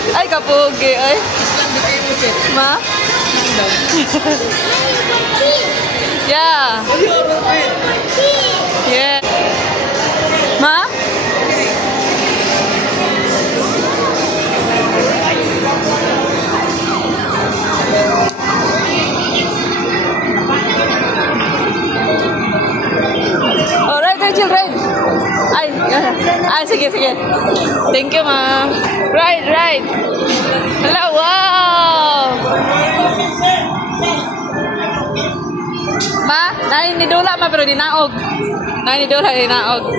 Ay, kapugi, ay. Ma? Yeah. Yeah. Ma? Alright, Rachel, right. Ay, sige, sige. Thank you, ma'am. Right, right. Hello, wow. Ma, nahin ni Dula, ma, pero di naog. Nahin ni Dula, di naog.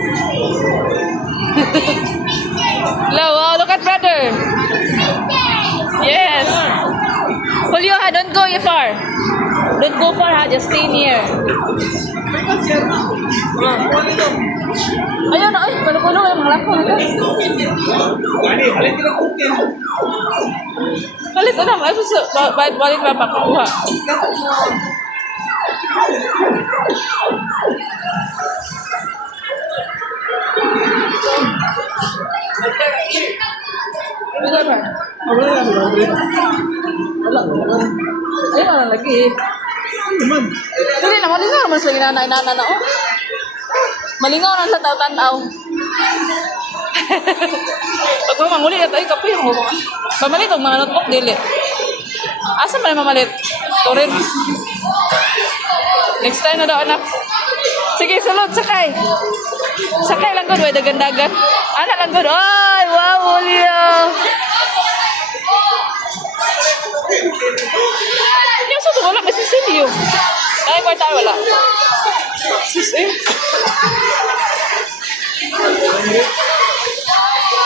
Hello, wow, look at brother. Yes. Julio, ha, don't go far. Don't go far, ha, just stay near. Ayun, ay, palukulo, ay, mga lako na ka. Palit na naman, balik ba pakuha? Wala ba? Ay, wala lagi. Dili na, malingaw naman sila inana-inana na, oh. Malingaw na sa tao-tanaw. Pag mo manguli na tayo, kapoy mo mga. Pamalit ang mga notebook, dili. Asa man yung mamalit? Turin. Next time na daw, anak. Sige, sulod, sakay. Sakay lang good, way dagan-dagan. Anak lang good. Ay, wow, Julio. Yung sa wala, may sisilyo. Ay, kwarta, wala. Sis, eh.